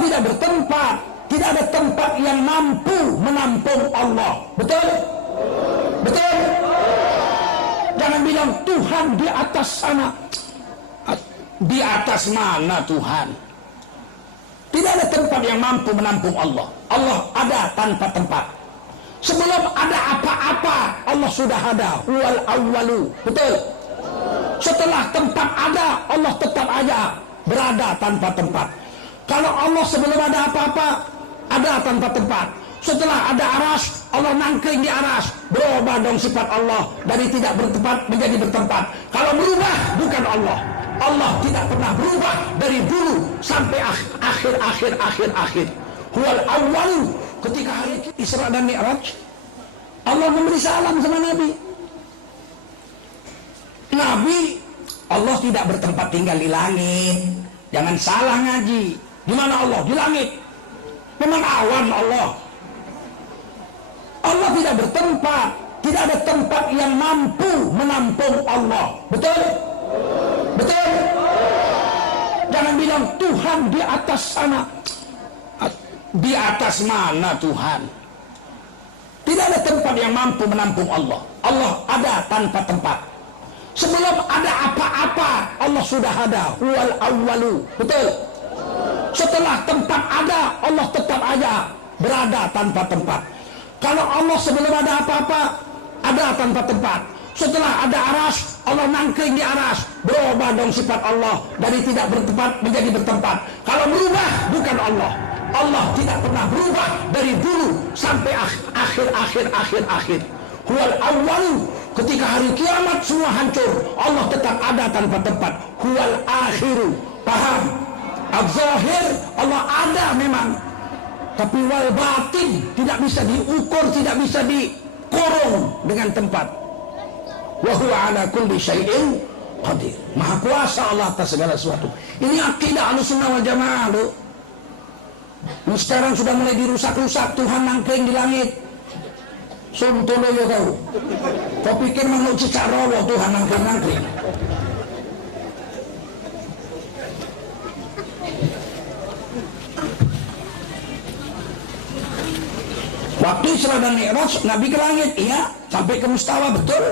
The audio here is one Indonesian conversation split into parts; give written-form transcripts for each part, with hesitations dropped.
tidak bertempat. Tidak ada tempat yang mampu menampung Allah. Betul? Betul? Jangan bilang Tuhan di atas sana. Di atas mana Tuhan? Tidak ada tempat yang mampu menampung Allah. Allah ada tanpa tempat. Sebelum ada apa-apa, Allah sudah ada. Wal awwalu. Betul? Setelah tempat ada, Allah tetap aja berada tanpa tempat. Kalau Allah sebelum ada apa-apa, ada tanpa tempat. Setelah ada aras, Allah nangkring di aras. Berubah dong sifat Allah dari tidak bertempat menjadi bertempat. Kalau berubah, bukan Allah. Allah tidak pernah berubah dari dulu sampai akhir. Huwal awwalu. Ketika hari Isra dan Mi'raj, Allah memberi salam sama Nabi. Nabi, Allah tidak bertempat tinggal di langit. Jangan salah ngaji. Di mana Allah? Di langit. Memang awan Allah. Allah tidak bertempat. Tidak ada tempat yang mampu menampung Allah. Betul? Betul? Jangan bilang Tuhan di atas sana. Di atas mana Tuhan? Tidak ada tempat yang mampu menampung Allah. Allah ada tanpa tempat. Sebelum ada apa-apa, Allah sudah ada. Wal awwalu. Betul? Setelah tempat ada, Allah tetap aja berada tanpa tempat. Kalau Allah sebelum ada apa-apa, ada tanpa tempat. Setelah ada aras, Allah nangkring di aras. Berubah dong sifat Allah dari tidak bertempat menjadi bertempat. Kalau berubah, bukan Allah. Allah tidak pernah berubah dari dulu sampai akhir. Huwal awwalu. Ketika hari kiamat semua hancur, Allah tetap ada tanpa tempat. Huwal akhiru. Paham? Al-zahir, Allah ada memang. Tapi wal batin tidak bisa diukur, tidak bisa dikurung dengan tempat. Wa huwa ala kulli syai'in qadir. Maha kuasa Allah atas segala sesuatu. Ini akidah Ahlussunnah wal Jamaah, loh. Ini sekarang sudah mulai dirusak-rusak. Tuhan nangkring di langit. Suntolo ya kau. Kau pikir makhluk cicak rawa Tuhan nangkring-nangkring. Waktu Isra dan Mi'raj, Nabi ke langit, iya. Sampai ke Mustawa, betul.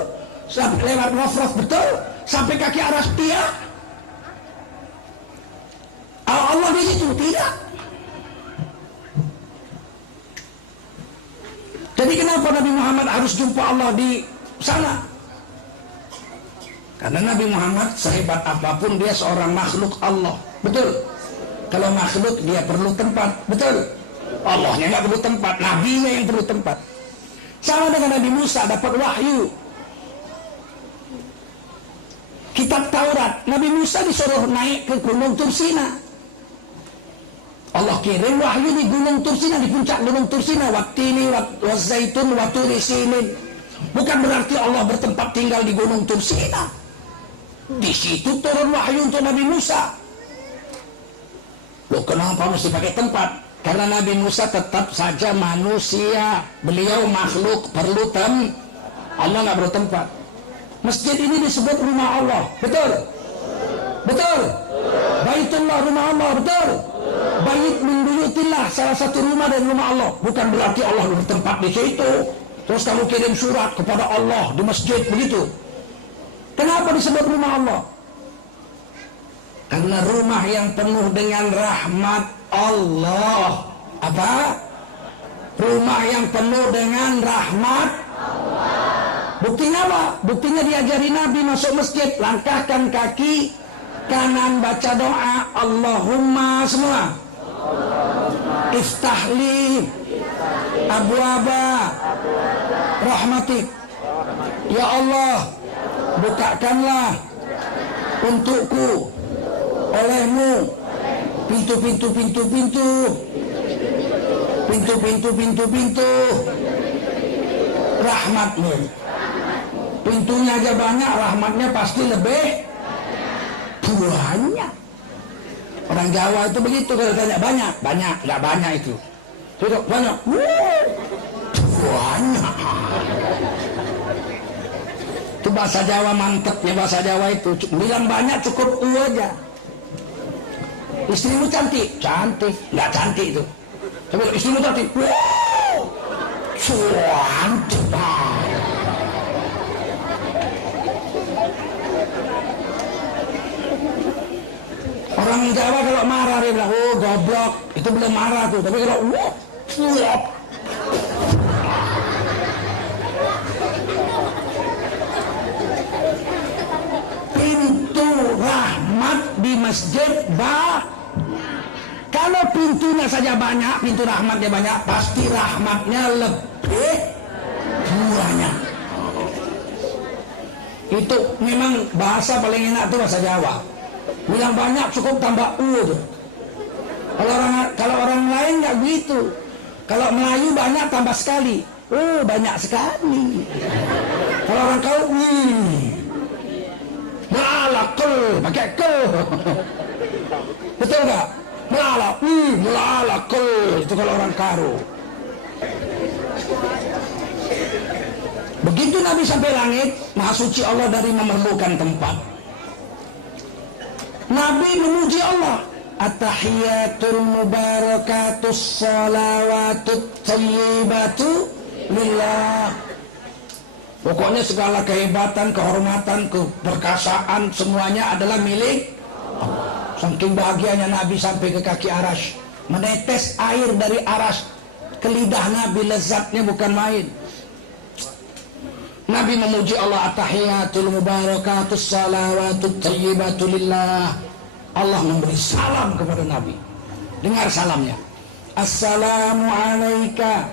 Sampai lewat Raf-Raf, betul. Sampai kaki aras, iya. Allah di situ, tidak. Jadi kenapa Nabi Muhammad harus jumpa Allah di sana? Karena Nabi Muhammad sehebat apapun dia seorang makhluk Allah. Betul? Kalau makhluk dia perlu tempat. Betul? Allahnya nggak perlu tempat, nabinya yang perlu tempat. Sama dengan Nabi Musa dapat wahyu kitab Taurat. Nabi Musa disuruh naik ke Gunung Tursina. Allah kirim wahyu di Gunung Tursina, di puncak Gunung Tursina. Wattini wazzaitun waturi sinin. Bukan berarti Allah bertempat tinggal di Gunung Tursina. Di situ turun wahyu untuk Nabi Musa. Loh, kenapa mesti pakai tempat? Karena Nabi Musa tetap saja manusia. Beliau makhluk, perlu Allah nggak perlu tempat. Masjid ini disebut rumah Allah. Betul? Betul? Baitullah, rumah Allah. Betul? Bait min buyutillah, salah satu rumah dari rumah Allah. Bukan berarti Allah bertempat di situ. Terus kamu kirim surat kepada Allah di masjid, begitu. Kenapa disebut rumah Allah? Karena rumah yang penuh dengan rahmat Allah. Apa? Rumah yang penuh dengan rahmat Allah. Buktinya apa? Buktinya diajari Nabi masuk masjid, langkahkan kaki kanan, baca doa Allahumma semua. Iftahli abwaba rahmatik. Ya Allah, bukakanlah untukku olehmu pintu rahmatmu. Pintunya aja banyak, rahmatnya pasti lebih banyak. Orang Jawa itu begitu, kalau tanya banyak, nggak banyak itu. Tidak banyak, banyak. Itu bahasa Jawa mantep ya, bahasa Jawa itu. Bilang banyak cukup aja. Istrimu cantik? Cantik. Nggak cantik itu. Coba istrimu cantik. Wow, cantik. Orang Jawa kalau marah dia bilang, oh goblok, itu belum marah tuh. Tapi kalau wow, pintu rahmat di masjid kalau pintunya saja banyak, pintu rahmatnya banyak, pasti rahmatnya lebih banyak. Itu memang bahasa paling enak tuh bahasa Jawa. Bilang banyak cukup tambah u. Kalau orang lain nggak begitu. Kalau Melayu banyak tambah sekali. Oh banyak sekali. Kalau orang kau melala kel, pakai kel. Betul nggak? Melala kel. Itu kalau orang Karo. Begitu Nabi sampai langit, Maha Suci Allah dari memerlukan tempat. Nabi memuji Allah. At-tahiyatul mubarakatus salawatut thayyibatu lillah. Pokoknya segala kehebatan, kehormatan, keperkasaan semuanya adalah milik Allah. Saking bahagianya Nabi sampai ke kaki Arash, menetes air dari Arash ke lidah Nabi, lezatnya bukan main. Nabi memuji Allah. At-tahiyatul mubarakatus salawatut thayyibatu lillah. Allah memberi salam kepada Nabi. Dengar salamnya. Assalamu alayka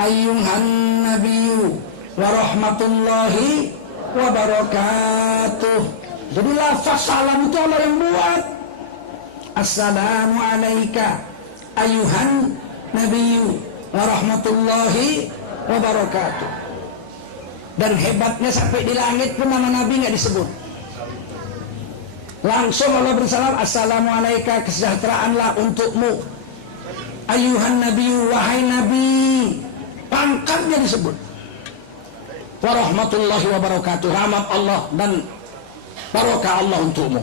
ayyuhan nabiyyu wa rahmatullahi wa barakatuh. Jadi lafaz salam itu Allah yang buat. Assalamu alayka ayyuhan nabiyyu wa rahmatullahi wa barakatuh. Dan hebatnya sampai di langit pun nama Nabi nggak disebut. Langsung Allah bersalam, assalamualaikum, kesejahteraanlah untukmu. Ayuhan Nabi, wahai Nabi. Pangkatnya disebut. Warahmatullahi wabarakatuh. Rahmat Allah dan barokah Allah untukmu.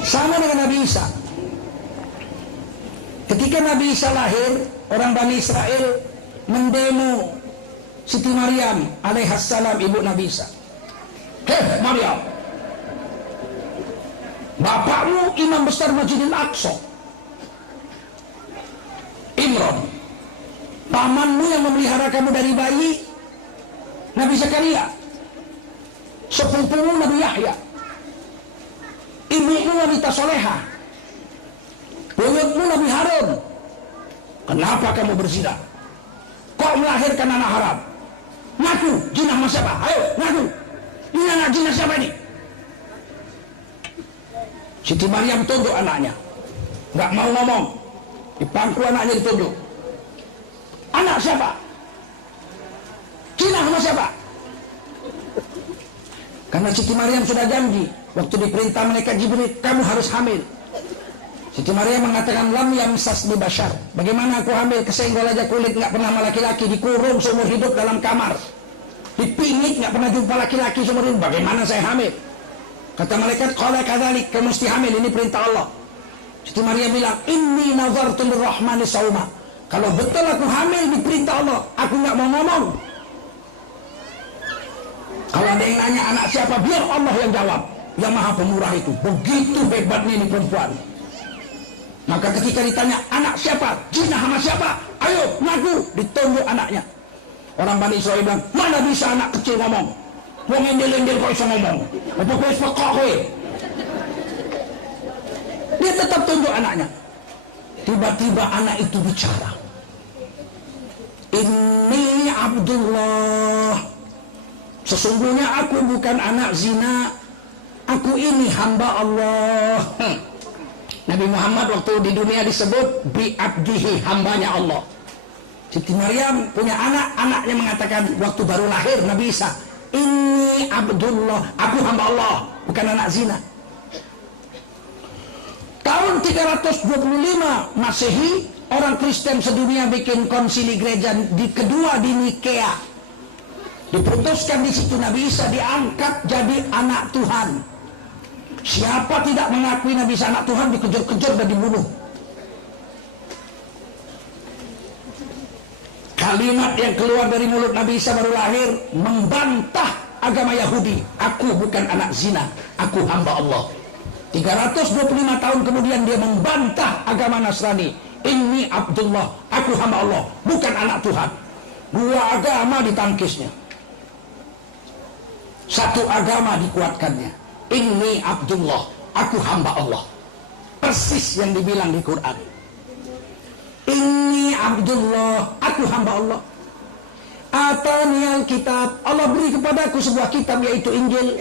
Sama dengan Nabi Isa. Ketika Nabi Isa lahir, orang Bani Israel mendemo Siti Maryam alaihassalam, ibu Nabi Isa. Hei Maryam, bapakmu imam besar Masjidil Aqsa, Imran. Pamanmu yang memelihara kamu dari bayi, Nabi Zakaria. Sepupumu Nabi Yahya. Ibumu wanita soleha. Buyutmu Nabi Harun. Kenapa kamu berzina? Kok melahirkan anak haram? Ngaku, jinah sama siapa? Ayo, ngaku. Ini anak jinah siapa ini? Siti Maryam tunduk anaknya. Nggak mau ngomong. Di pangku anaknya ditunduk. Anak siapa? Jinah sama siapa? Karena Siti Maryam sudah janji. Waktu diperintah malaikat Jibril, kamu harus hamil. Siti Maryam mengatakan, lam yamsasni bashar. Bagaimana aku hamil? Kesenggol aja kulit, nggak pernah sama laki-laki, dikurung seumur hidup dalam kamar, dipingit, nggak pernah jumpa laki-laki seumur hidup. Bagaimana saya hamil? Kata malaikat, qala kadzalik, kamu mesti hamil, ini perintah Allah. Siti Maryam bilang, inni nazartu lirrahmani sauma. Kalau betul aku hamil di perintah Allah, aku nggak mau ngomong. Kalau ada yang nanya anak siapa, biar Allah yang jawab. Yang maha pemurah itu. Begitu hebatnya ini perempuan. Maka ketika ditanya anak siapa, jinah sama siapa, ayo ngaku, ditunjuk anaknya. Orang Bani Israel bilang, mana bisa anak kecil ngomong? Wong endel-endel kok bisa ngomong? Apa kau sepekok kowe? Dia tetap tunjuk anaknya. Tiba-tiba anak itu bicara. Inni Abdullah. Sesungguhnya aku bukan anak zina. Aku ini hamba Allah. Nabi Muhammad waktu di dunia disebut bi'abdihi, hambanya Allah. Siti Maryam punya anak, anaknya mengatakan waktu baru lahir Nabi Isa, ini Abdullah, aku hamba Allah, bukan anak zina. Tahun 325 Masehi, orang Kristen sedunia bikin konsili gereja kedua di Nikea. Diputuskan di situ Nabi Isa diangkat jadi anak Tuhan. Siapa tidak mengakui Nabi Isa anak Tuhan dikejar-kejar dan dibunuh. Kalimat yang keluar dari mulut Nabi Isa baru lahir membantah agama Yahudi. Aku bukan anak zina, aku hamba Allah. 325 tahun kemudian dia membantah agama Nasrani. Inni Abdullah, aku hamba Allah, bukan anak Tuhan. Dua agama ditangkisnya. Satu agama dikuatkannya. Inni Abdullah, aku hamba Allah. Persis yang dibilang di Quran. Inni Abdullah, aku hamba Allah. Atani al-kitab, Allah beri kepadaku sebuah kitab yaitu Injil.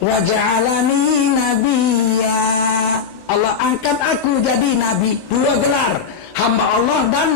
Wa ja'alani nabiyya, Allah angkat aku jadi nabi. Dua gelar, hamba Allah dan